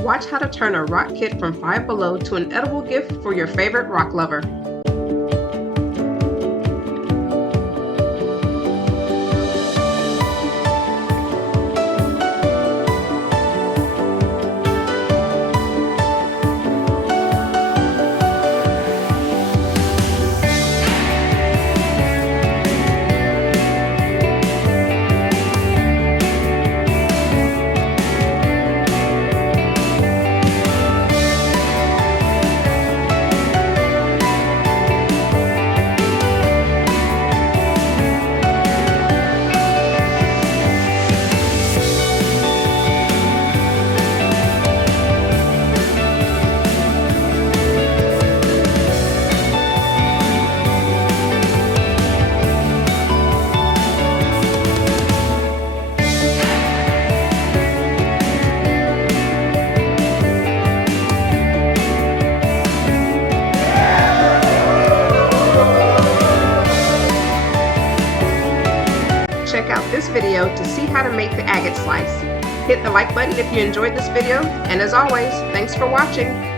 Watch how to turn a rock kit from Five Below to an edible gift for your favorite rock lover. Check out this video to see how to make the agate slice. Hit the like button if you enjoyed this video, and as always, thanks for watching.